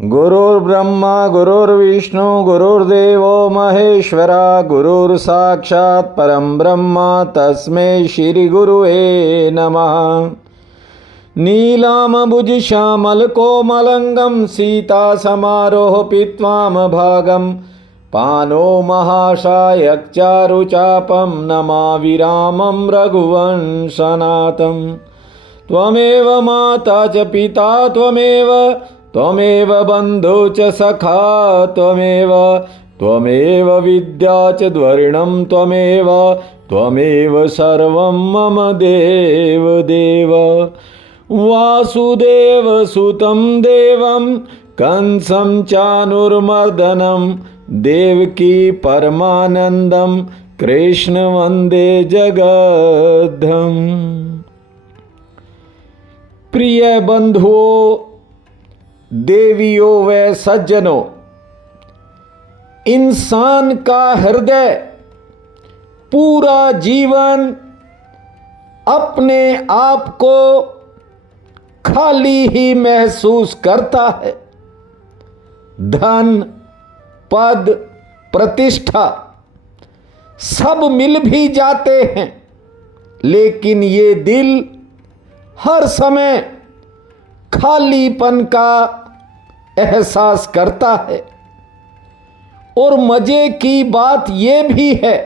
गुरुर्ब्रह्मा गुरुर्विष्णु गुरुर्देवो महेश्वरा गुरुर्साक्षात् परं ब्रह्म तस्मै श्रीगुरुवे नमः। नीलाम्बुजश्यामलकोमलंगं सीतासमारोहपित्वामभागं पानो महाशायक्चारुचापं नमाविरामं रघुवंशनाथं। त्वमेव माता च पिता त्वमेव बन्धु च सखा त्वमेव विद्या च द्वरिणं त्वमेव सर्वं मम देव वासुदेवसुतं देवं कंसं चानुर्मर्दनं देवकी परमानन्दं कृष्ण वन्दे जगद्धाम। प्रिय बंधुओं, देवियों व सज्जनों, इंसान का हृदय पूरा जीवन अपने आप को खाली ही महसूस करता है। धन, पद, प्रतिष्ठा सब मिल भी जाते हैं, लेकिन ये दिल हर समय खालीपन का एहसास करता है। और मजे की बात यह भी है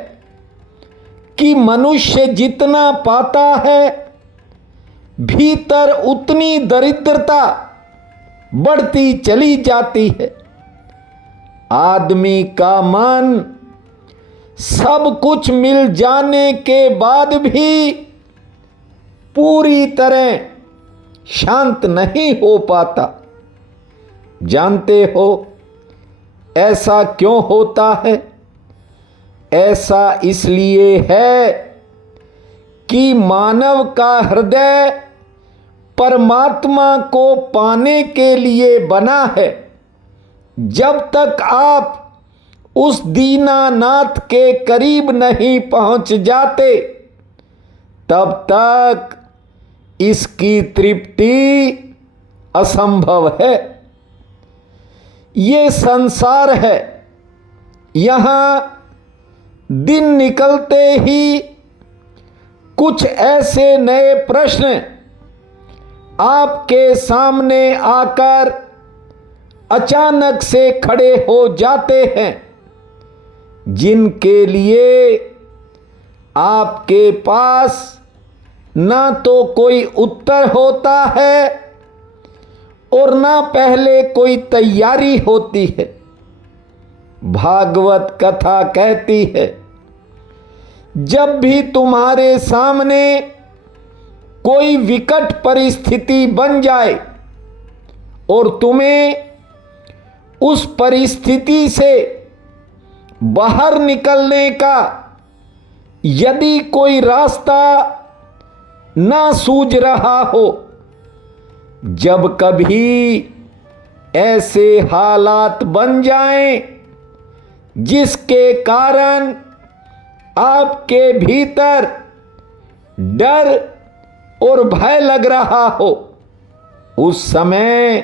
कि मनुष्य जितना पाता है, भीतर उतनी दरिद्रता बढ़ती चली जाती है। आदमी का मन सब कुछ मिल जाने के बाद भी पूरी तरह शांत नहीं हो पाता। जानते हो ऐसा क्यों होता है? ऐसा इसलिए है कि मानव का हृदय परमात्मा को पाने के लिए बना है। जब तक आप उस दीनानाथ के करीब नहीं पहुंच जाते, तब तक इसकी तृप्ति असंभव है। ये संसार है, यहां दिन निकलते ही कुछ ऐसे नए प्रश्न आपके सामने आकर अचानक से खड़े हो जाते हैं, जिनके लिए आपके पास ना तो कोई उत्तर होता है और ना पहले कोई तैयारी होती है। भागवत कथा कहती है, जब भी तुम्हारे सामने कोई विकट परिस्थिति बन जाए और तुम्हें उस परिस्थिति से बाहर निकलने का यदि कोई रास्ता ना सूझ रहा हो, जब कभी ऐसे हालात बन जाएं जिसके कारण आपके भीतर डर और भय लग रहा हो, उस समय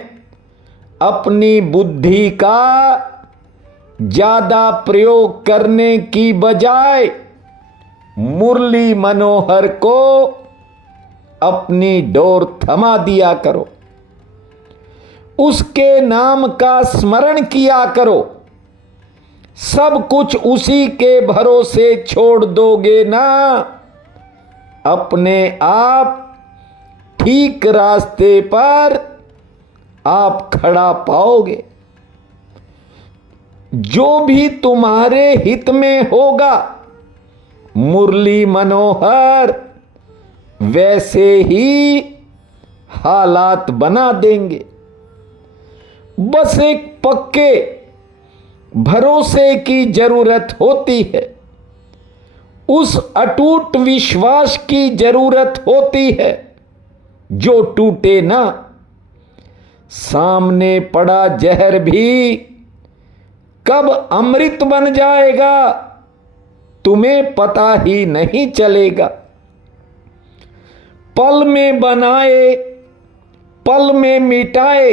अपनी बुद्धि का ज्यादा प्रयोग करने की बजाय मुरली मनोहर को अपनी डोर थमा दिया करो, उसके नाम का स्मरण किया करो। सब कुछ उसी के भरोसे छोड़ दोगे ना, अपने आप ठीक रास्ते पर आप खड़ा पाओगे। जो भी तुम्हारे हित में होगा, मुरली मनोहर वैसे ही हालात बना देंगे। बस एक पक्के भरोसे की जरूरत होती है, उस अटूट विश्वास की जरूरत होती है जो टूटे ना। सामने पड़ा जहर भी कब अमृत बन जाएगा तुम्हें पता ही नहीं चलेगा। पल में बनाए, पल में मिटाए,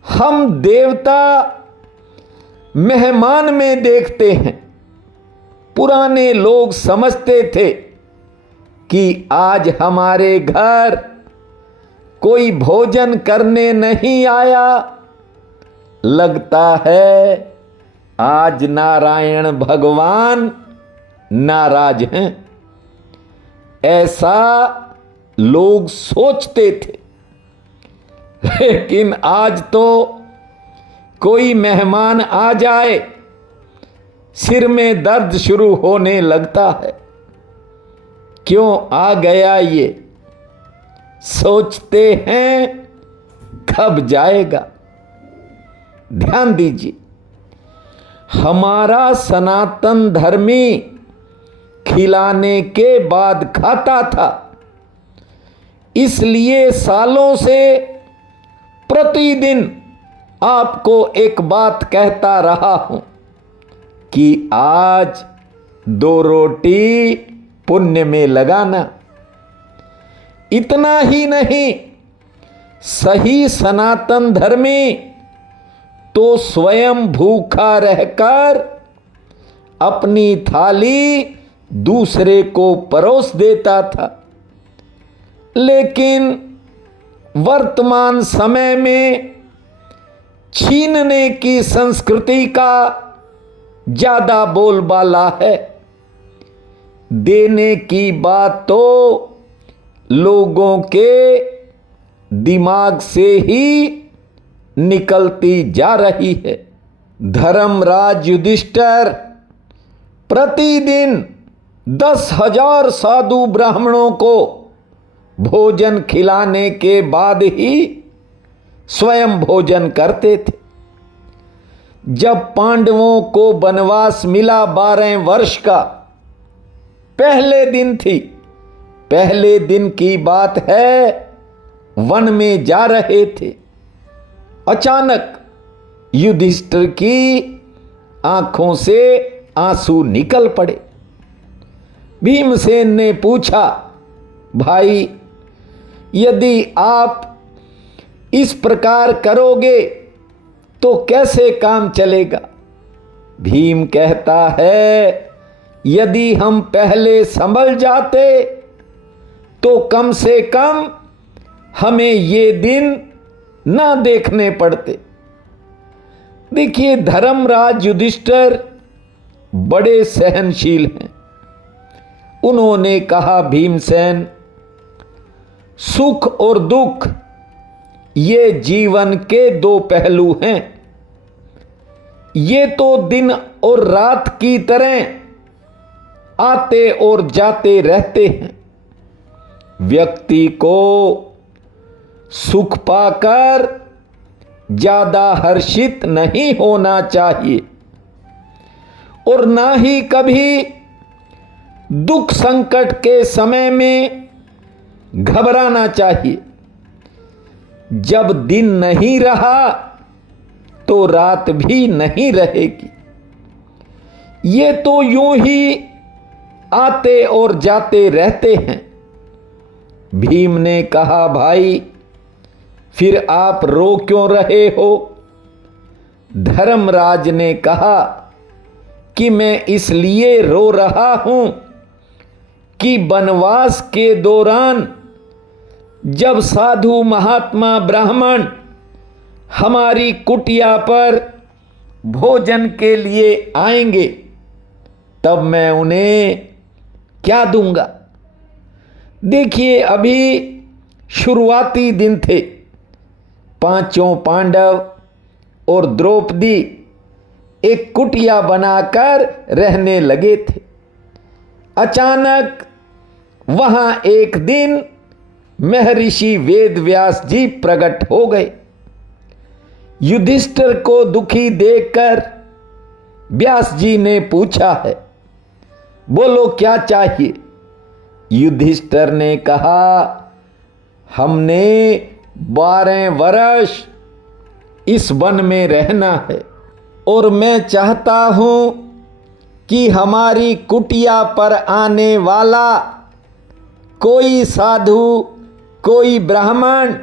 हम देवता मेहमान में देखते हैं। पुराने लोग समझते थे कि आज हमारे घर कोई भोजन करने नहीं आया, लगता है आज नारायण भगवान नाराज हैं। ऐसा लोग सोचते थे। लेकिन आज तो कोई मेहमान आ जाए, सिर में दर्द शुरू होने लगता है। क्यों आ गया ये, सोचते हैं कब जाएगा। ध्यान दीजिए, हमारा सनातन धर्मी खिलाने के बाद खाता था, इसलिए सालों से प्रतिदिन आपको एक बात कहता रहा हूं कि आज 2 रोटी पुण्य में लगाना। इतना ही नहीं, सही सनातन धर्मी तो स्वयं भूखा रहकर अपनी थाली दूसरे को परोस देता था। लेकिन वर्तमान समय में छीनने की संस्कृति का ज्यादा बोलबाला है। देने की बात तो लोगों के दिमाग से ही निकलती जा रही है। धर्मराज युधिष्ठिर प्रतिदिन 10,000 साधु ब्राह्मणों को भोजन खिलाने के बाद ही स्वयं भोजन करते थे। जब पांडवों को वनवास मिला 12 वर्ष का, पहले दिन थी, पहले दिन की बात है, वन में जा रहे थे। अचानक युधिष्ठिर की आंखों से आंसू निकल पड़े। भीमसेन ने पूछा, भाई यदि आप इस प्रकार करोगे तो कैसे काम चलेगा। भीम कहता है, यदि हम पहले संभल जाते तो कम से कम हमें ये दिन ना देखने पड़ते। देखिए, धर्मराज युधिष्ठिर बड़े सहनशील हैं। उन्होंने कहा, भीमसेन, सुख और दुख ये जीवन के 2 पहलू हैं। ये तो दिन और रात की तरह आते और जाते रहते हैं। व्यक्ति को सुख पाकर ज्यादा हर्षित नहीं होना चाहिए और ना ही कभी दुख संकट के समय में घबराना चाहिए। जब दिन नहीं रहा तो रात भी नहीं रहेगी। ये तो यूं ही आते और जाते रहते हैं। भीम ने कहा, भाई फिर आप रो क्यों रहे हो। धर्मराज ने कहा कि मैं इसलिए रो रहा हूं कि वनवास के दौरान जब साधु महात्मा ब्राह्मण हमारी कुटिया पर भोजन के लिए आएंगे, तब मैं उन्हें क्या दूंगा। देखिए, अभी शुरुआती दिन थे। 5 पांडव और द्रौपदी एक कुटिया बनाकर रहने लगे थे। अचानक वहां एक दिन महर्षि वेदव्यास जी प्रकट हो गए। युधिष्ठिर को दुखी देखकर व्यास जी ने पूछा है, बोलो क्या चाहिए। युधिष्ठिर ने कहा, हमने 12 वर्ष इस वन में रहना है और मैं चाहता हूं कि हमारी कुटिया पर आने वाला कोई साधु, कोई ब्राह्मण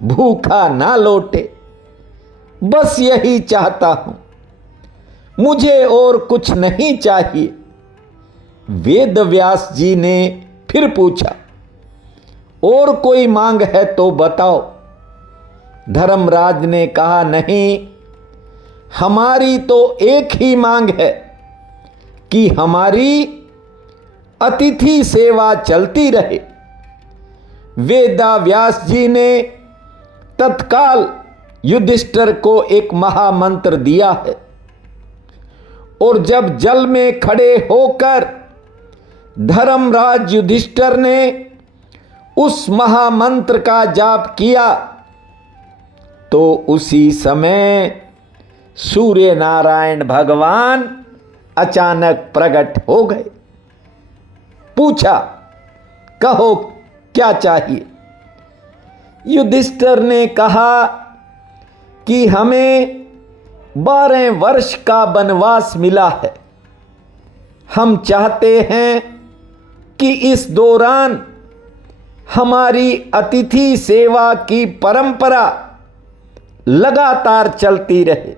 भूखा ना लौटे। बस यही चाहता हूं, मुझे और कुछ नहीं चाहिए। वेद व्यास जी ने फिर पूछा, और कोई मांग है तो बताओ। धर्मराज ने कहा, नहीं, हमारी तो एक ही मांग है कि हमारी अतिथि सेवा चलती रहे। वेदा व्यास जी ने तत्काल युधिष्ठिर को एक महामंत्र दिया है, और जब जल में खड़े होकर धर्मराज युधिष्ठिर ने उस महामंत्र का जाप किया, तो उसी समय सूर्य नारायण भगवान अचानक प्रकट हो गए। पूछा, कहो क्या चाहिए? युधिष्ठिर ने कहा कि हमें 12 वर्ष का वनवास मिला है। हम चाहते हैं कि इस दौरान हमारी अतिथि सेवा की परंपरा लगातार चलती रहे।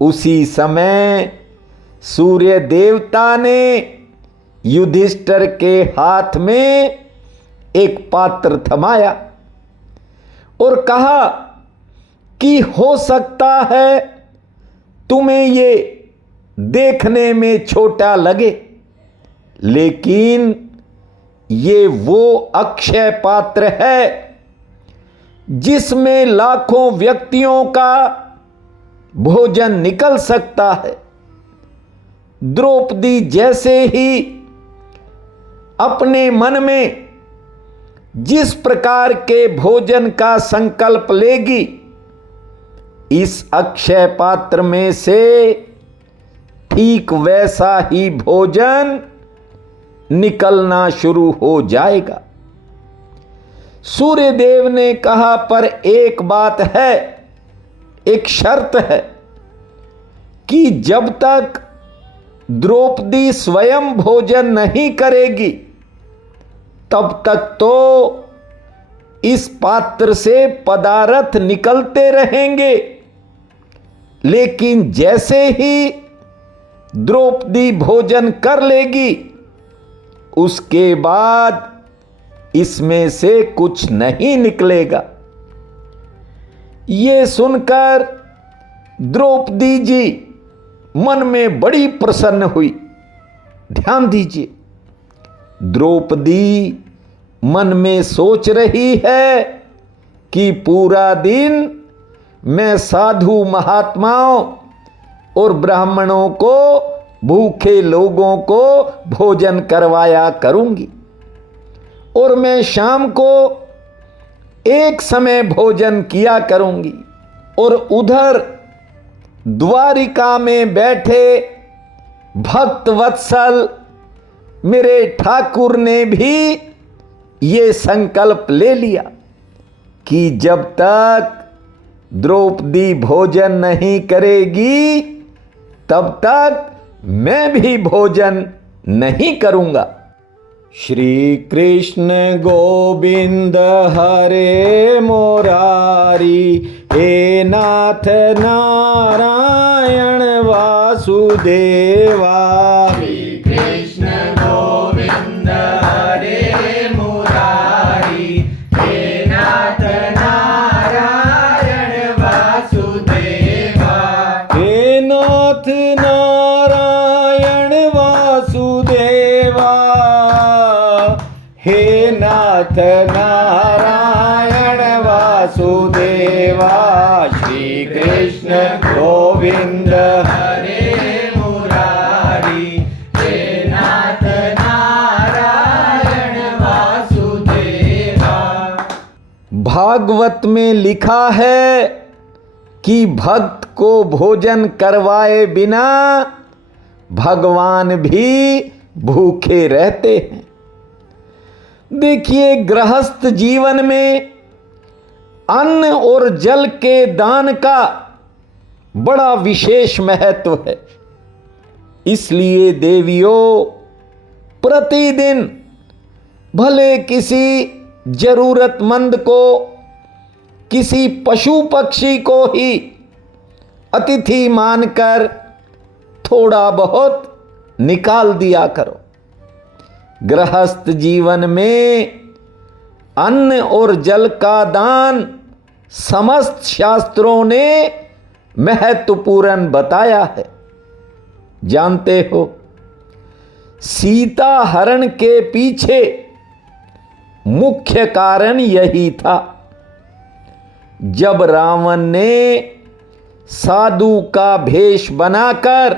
उसी समय सूर्य देवता ने युधिष्ठिर के हाथ में एक पात्र थमाया और कहा कि हो सकता है तुम्हें ये देखने में छोटा लगे, लेकिन ये वो अक्षय पात्र है जिसमें लाखों व्यक्तियों का भोजन निकल सकता है। द्रौपदी जैसे ही अपने मन में जिस प्रकार के भोजन का संकल्प लेगी, इस अक्षय पात्र में से ठीक वैसा ही भोजन निकलना शुरू हो जाएगा। सूर्यदेव ने कहा, पर एक बात है, एक शर्त है कि जब तक द्रौपदी स्वयं भोजन नहीं करेगी, तब तक तो इस पात्र से पदार्थ निकलते रहेंगे, लेकिन जैसे ही द्रौपदी भोजन कर लेगी, उसके बाद इसमें से कुछ नहीं निकलेगा। ये सुनकर द्रौपदी जी मन में बड़ी प्रसन्न हुई। ध्यान दीजिए, द्रौपदी मन में सोच रही है कि पूरा दिन मैं साधु महात्माओं और ब्राह्मणों को, भूखे लोगों को भोजन करवाया करूंगी, और मैं शाम को एक समय भोजन किया करूंगी। और उधर द्वारिका में बैठे भक्त वत्सल मेरे ठाकुर ने भी ये संकल्प ले लिया कि जब तक द्रौपदी भोजन नहीं करेगी, तब तक मैं भी भोजन नहीं करूंगा। श्री कृष्ण गोविंद हरे मुरारी, हे नाथ नारायण वासुदेवा। श्री कृष्ण गोविंद हरे मुरारी, हे नाथ नारायण वासुदेवा। हे नाथ नारायण वासुदेवा, हे नाथ नारायण वासुदेवा। श्री कृष्ण गोविंद हरे मुरारी, हे नाथ नारायण वासुदेवा। भागवत में लिखा है कि भक्त को भोजन करवाए बिना भगवान भी भूखे रहते हैं। देखिए, गृहस्थ जीवन में अन्न और जल के दान का बड़ा विशेष महत्व है। इसलिए देवियों, प्रतिदिन भले किसी जरूरतमंद को किसी पशु पक्षी को ही अतिथि मानकर थोड़ा बहुत निकाल दिया करो। गृहस्थ जीवन में अन्न और जल का दान समस्त शास्त्रों ने महत्वपूर्ण बताया है। जानते हो, सीता हरण के पीछे मुख्य कारण यही था। जब रावण ने साधु का भेष बनाकर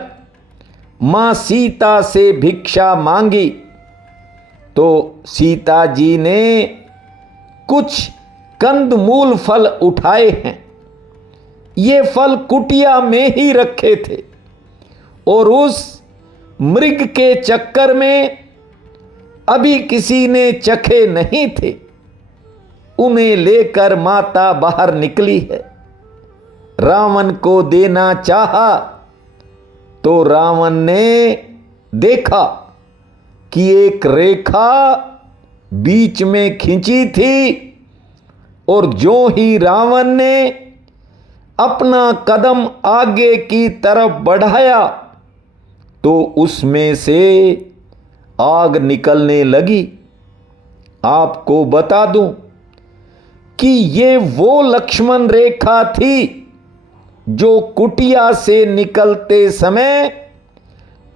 मां सीता से भिक्षा मांगी तो सीता जी ने कुछ कंदमूल फल उठाए हैं। ये फल कुटिया में ही रखे थे और उस मृग के चक्कर में अभी किसी ने चखे नहीं थे। उन्हें लेकर माता बाहर निकली है। रावण को देना चाहा तो रावण ने देखा कि एक रेखा बीच में खींची थी और जो ही रावण ने अपना कदम आगे की तरफ बढ़ाया तो उसमें से आग निकलने लगी। आपको बता दूं कि ये वो लक्ष्मण रेखा थी जो कुटिया से निकलते समय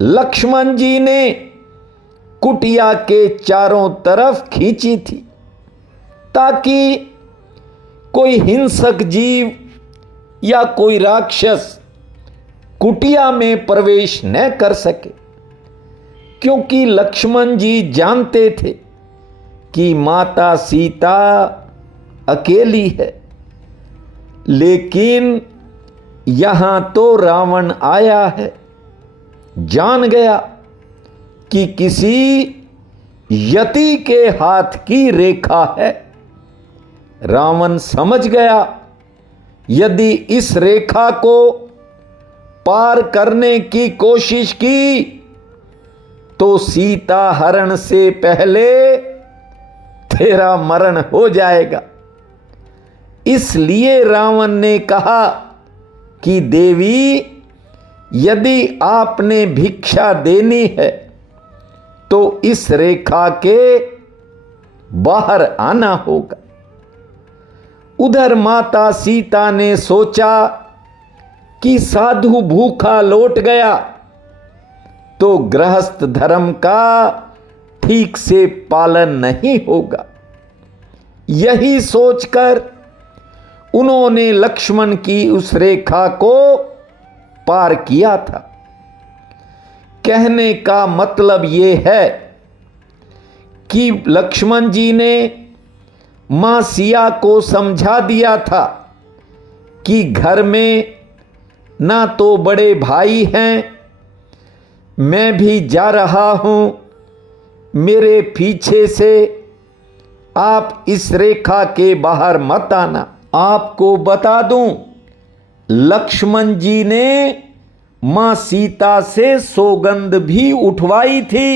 लक्ष्मण जी ने कुटिया के चारों तरफ खींची थी ताकि कोई हिंसक जीव या कोई राक्षस कुटिया में प्रवेश न कर सके, क्योंकि लक्ष्मण जी जानते थे कि माता सीता अकेली है। लेकिन यहां तो रावण आया है, जान गया कि किसी यति के हाथ की रेखा है। रावण समझ गया यदि इस रेखा को पार करने की कोशिश की तो सीता हरण से पहले तेरा मरण हो जाएगा। इसलिए रावण ने कहा कि देवी, यदि आपने भिक्षा देनी है तो इस रेखा के बाहर आना होगा। उधर माता सीता ने सोचा कि साधु भूखा लौट गया तो गृहस्थ धर्म का ठीक से पालन नहीं होगा। यही सोचकर उन्होंने लक्ष्मण की उस रेखा को पार किया था। कहने का मतलब यह है कि लक्ष्मण जी ने मां सिया को समझा दिया था कि घर में ना तो बड़े भाई हैं, मैं भी जा रहा हूं, मेरे पीछे से आप इस रेखा के बाहर मत आना। आपको बता दूं, लक्ष्मण जी ने मां सीता से सौगंध भी उठवाई थी,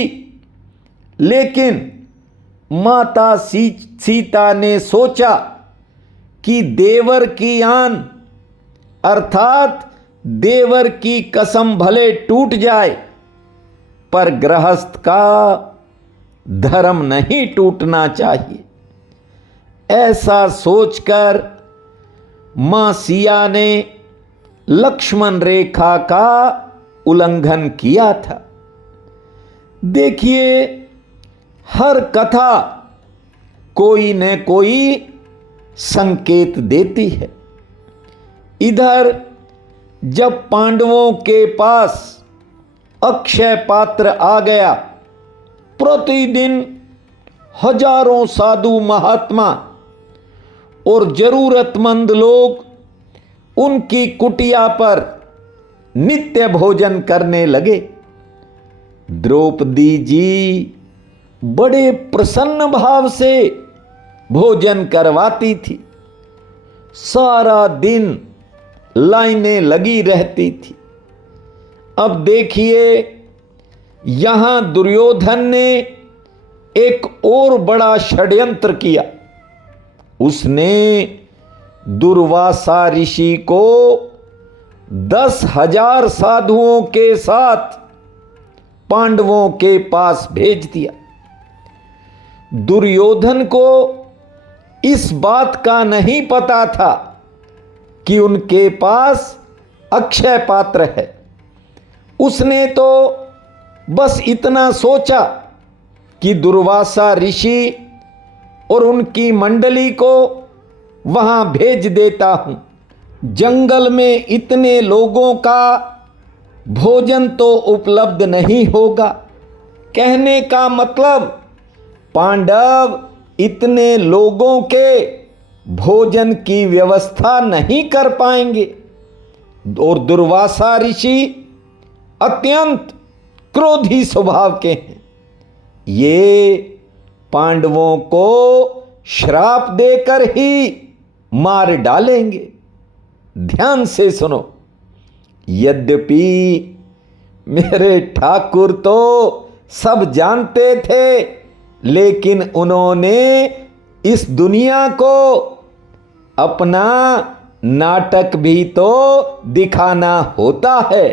लेकिन माता सीता ने सोचा कि देवर की आन अर्थात देवर की कसम भले टूट जाए पर गृहस्थ का धर्म नहीं टूटना चाहिए। ऐसा सोचकर मां सिया ने लक्ष्मण रेखा का उल्लंघन किया था। देखिए, हर कथा कोई न कोई संकेत देती है। इधर जब पांडवों के पास अक्षय पात्र आ गया, प्रतिदिन हजारों साधु महात्मा और जरूरतमंद लोग उनकी कुटिया पर नित्य भोजन करने लगे। द्रौपदी जी बड़े प्रसन्न भाव से भोजन करवाती थी। सारा दिन लाइनें लगी रहती थी। अब देखिए, यहां दुर्योधन ने एक और बड़ा षड्यंत्र किया। उसने दुर्वासा ऋषि को 10,000 साधुओं के साथ पांडवों के पास भेज दिया। दुर्योधन को इस बात का नहीं पता था कि उनके पास अक्षय पात्र है। उसने तो बस इतना सोचा कि दुर्वासा ऋषि और उनकी मंडली को वहां भेज देता हूं। जंगल में इतने लोगों का भोजन तो उपलब्ध नहीं होगा। कहने का मतलब पांडव इतने लोगों के भोजन की व्यवस्था नहीं कर पाएंगे। और दुर्वासा ऋषि अत्यंत क्रोधी स्वभाव के हैं। ये पांडवों को श्राप देकर ही मार डालेंगे। ध्यान से सुनो। यद्यपि मेरे ठाकुर तो सब जानते थे, लेकिन उन्होंने इस दुनिया को अपना नाटक भी तो दिखाना होता है।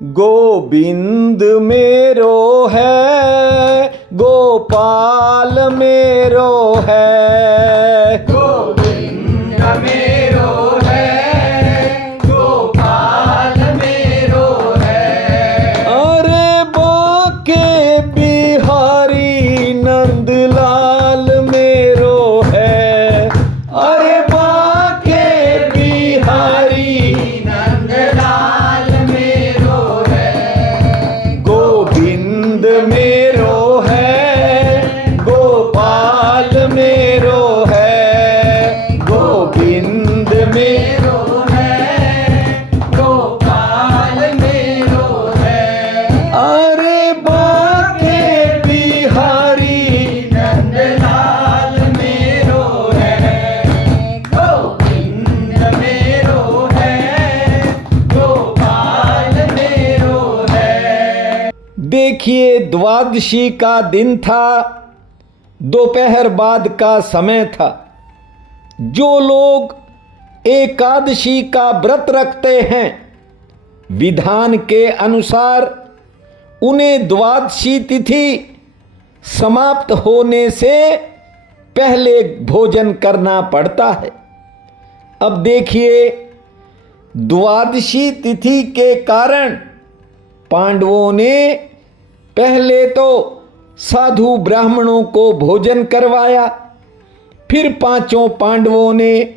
गोविंद मेरो है, गोपाल मेरो है। गोविंद मेरो है, गोपाल मेरो है। अरे बाके बिहारी नंदलाल मेरो है। अरे बाके बिहारी नंदलाल मेरो है। गोविंद मेरो है, गोपाल मेरो है। गोविंद मेरो मेरो है, गोपाल मेरो है। अरे बाके बिहारी नंदलाल मेरो है, गोविंद मेरो है, गोपाल मेरो है। देखिए, द्वादशी का दिन था, दोपहर बाद का समय था। जो लोग एकादशी का व्रत रखते हैं, विधान के अनुसार उन्हें द्वादशी तिथि समाप्त होने से पहले भोजन करना पड़ता है। अब देखिए, द्वादशी तिथि के कारण पांडवों ने पहले तो साधु ब्राह्मणों को भोजन करवाया, फिर पांचों पांडवों ने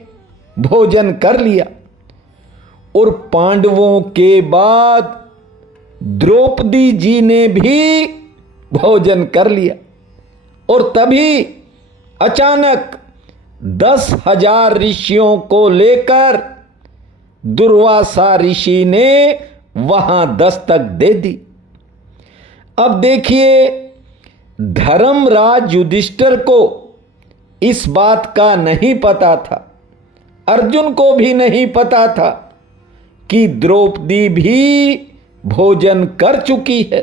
भोजन कर लिया। और पांडवों के बाद द्रौपदी जी ने भी भोजन कर लिया। और तभी अचानक 10,000 ऋषियों को लेकर दुर्वासा ऋषि ने वहां दस्तक दे दी। अब देखिए, धर्मराज युधिष्ठिर को इस बात का नहीं पता था, अर्जुन को भी नहीं पता था कि द्रौपदी भी भोजन कर चुकी है।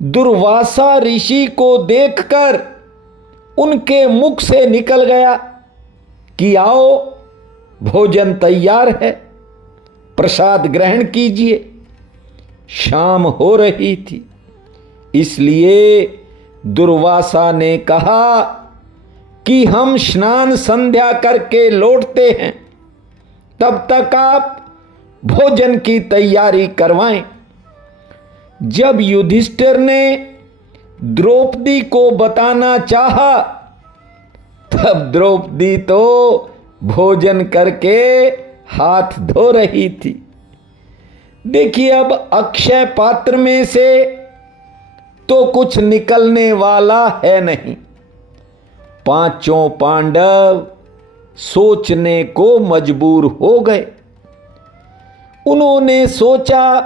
दुर्वासा ऋषि को देखकर उनके मुख से निकल गया कि आओ, भोजन तैयार है, प्रसाद ग्रहण कीजिए। शाम हो रही थी, इसलिए दुर्वासा ने कहा कि हम स्नान संध्या करके लौटते हैं, तब तक आप भोजन की तैयारी करवाएं। जब युधिष्ठिर ने द्रौपदी को बताना चाहा, तब द्रौपदी तो भोजन करके हाथ धो रही थी। देखिए, अब अक्षय पात्र में से तो कुछ निकलने वाला है नहीं। पांचों पांडव सोचने को मजबूर हो गए। उन्होंने सोचा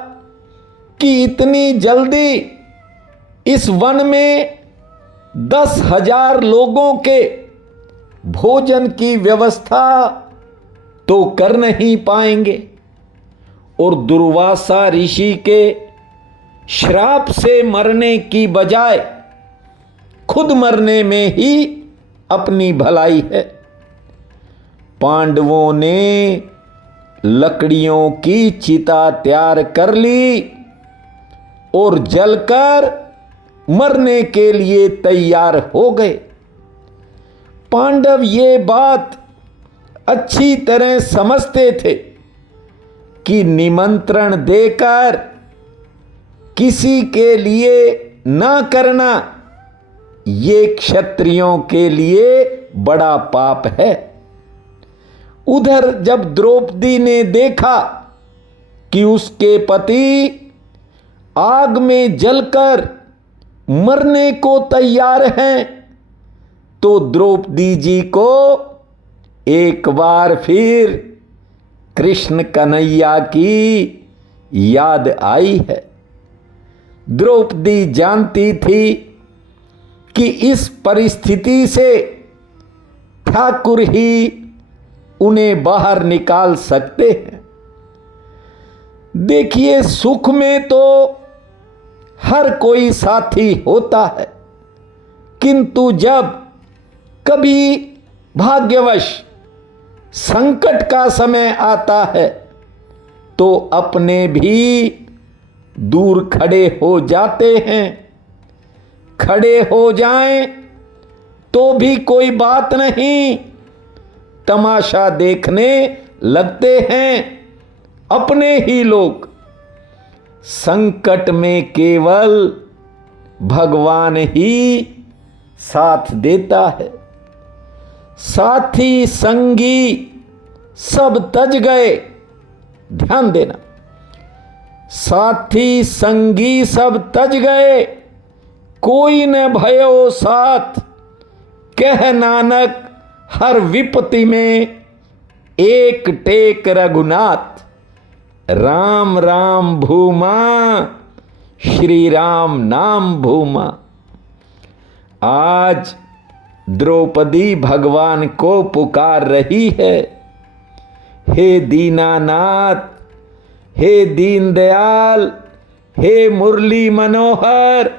कि इतनी जल्दी इस वन में 10,000 लोगों के भोजन की व्यवस्था तो कर नहीं पाएंगे, और दुर्वासा ऋषि के श्राप से मरने की बजाय खुद मरने में ही अपनी भलाई है। पांडवों ने लकड़ियों की चिता तैयार कर ली और जलकर मरने के लिए तैयार हो गए। पांडव ये बात अच्छी तरह समझते थे कि निमंत्रण देकर किसी के लिए ना करना ये क्षत्रियों के लिए बड़ा पाप है। उधर जब द्रौपदी ने देखा कि उसके पति आग में जलकर मरने को तैयार हैं, तो द्रौपदी जी को एक बार फिर कृष्ण कन्हैया की याद आई है। द्रौपदी जानती थी कि इस परिस्थिति से ठाकुर ही उन्हें बाहर निकाल सकते हैं। देखिए, सुख में तो हर कोई साथी होता है, किंतु जब कभी भाग्यवश संकट का समय आता है तो अपने भी दूर खड़े हो जाते हैं। खड़े हो जाएं तो भी कोई बात नहीं, तमाशा देखने लगते हैं अपने ही लोग। संकट में केवल भगवान ही साथ देता है। साथी संगी सब तज गए, ध्यान देना, साथी संगी सब तज गए, कोई न भयो साथ, कह नानक हर विपत्ति में एक टेक रघुनाथ। राम राम भूमा श्री राम नाम भूमा। आज द्रौपदी भगवान को पुकार रही है, हे दीनानाथ, हे दीनदयाल, हे मुरली मनोहर,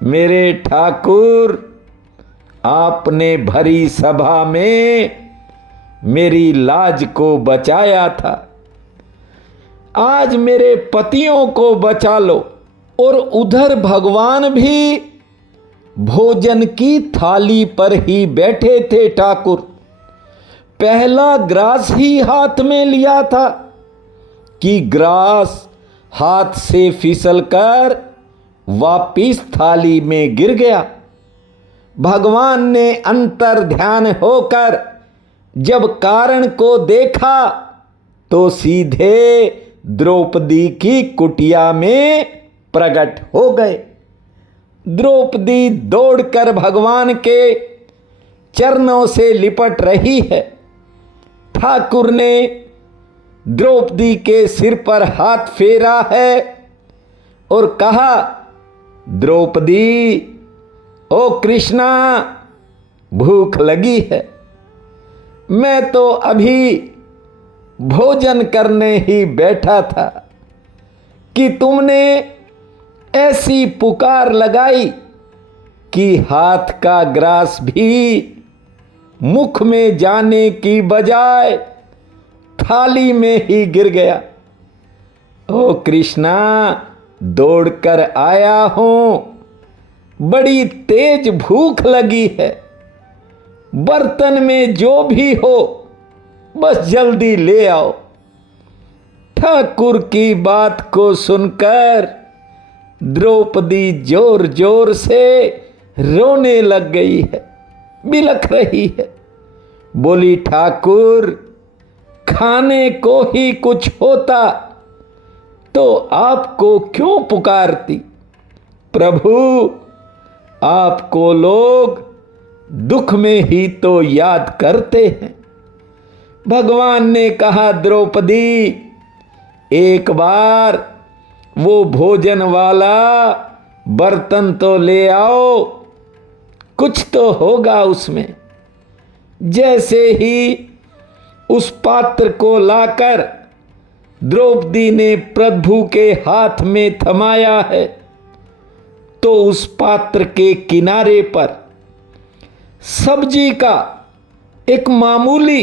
मेरे ठाकुर, आपने भरी सभा में मेरी लाज को बचाया था, आज मेरे पतियों को बचा लो। और उधर भगवान भी भोजन की थाली पर ही बैठे थे ठाकुर। पहला ग्रास ही हाथ में लिया था कि ग्रास हाथ से फिसलकर वापिस थाली में गिर गया। भगवान ने अंतर ध्यान होकर जब कारण को देखा तो सीधे द्रौपदी की कुटिया में प्रकट हो गए। द्रौपदी दौड़कर भगवान के चरणों से लिपट रही है। ठाकुर ने द्रौपदी के सिर पर हाथ फेरा है और कहा, द्रौपदी, ओ कृष्णा, भूख लगी है, मैं तो अभी भोजन करने ही बैठा था कि तुमने ऐसी पुकार लगाई कि हाथ का ग्रास भी मुख में जाने की बजाय थाली में ही गिर गया। ओ कृष्णा, दौड़कर आया हूं, बड़ी तेज भूख लगी है, बर्तन में जो भी हो बस जल्दी ले आओ। ठाकुर की बात को सुनकर द्रौपदी जोर जोर से रोने लग गई है, बिलख रही है। बोली, ठाकुर, खाने को ही कुछ होता तो आपको क्यों पुकारती? प्रभु, आपको लोग दुख में ही तो याद करते हैं। भगवान ने कहा, द्रौपदी, एक बार वो भोजन वाला बर्तन तो ले आओ, कुछ तो होगा उसमें। जैसे ही उस पात्र को लाकर द्रौपदी ने प्रभु के हाथ में थमाया है तो उस पात्र के किनारे पर सब्जी का एक मामूली